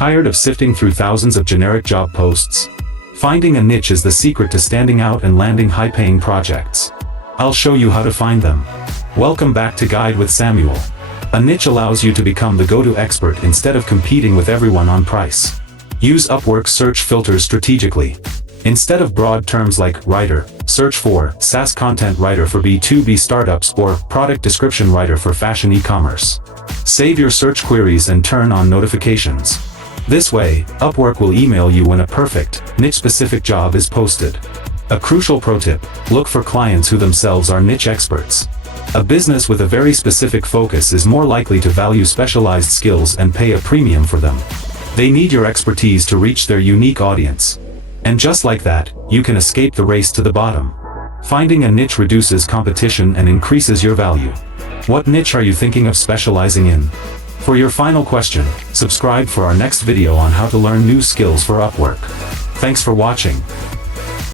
Tired of sifting through thousands of generic job posts? Finding a niche is the secret to standing out and landing high-paying projects. I'll show you how to find them. Welcome back to Guide with Samuel. A niche allows you to become the go-to expert instead of competing with everyone on price. Use Upwork's search filters strategically. Instead of broad terms like writer, search for SaaS content writer for B2B startups or product description writer for fashion e-commerce. Save your search queries and turn on notifications. This way, Upwork will email you when a perfect, niche-specific job is posted. A crucial pro tip: look for clients who themselves are niche experts. A business with a very specific focus is more likely to value specialized skills and pay a premium for them. They need your expertise to reach their unique audience. And just like that, you can escape the race to the bottom. Finding a niche reduces competition and increases your value. What niche are you thinking of specializing in? For your final question, subscribe for our next video on how to learn new skills for Upwork. Thanks for watching.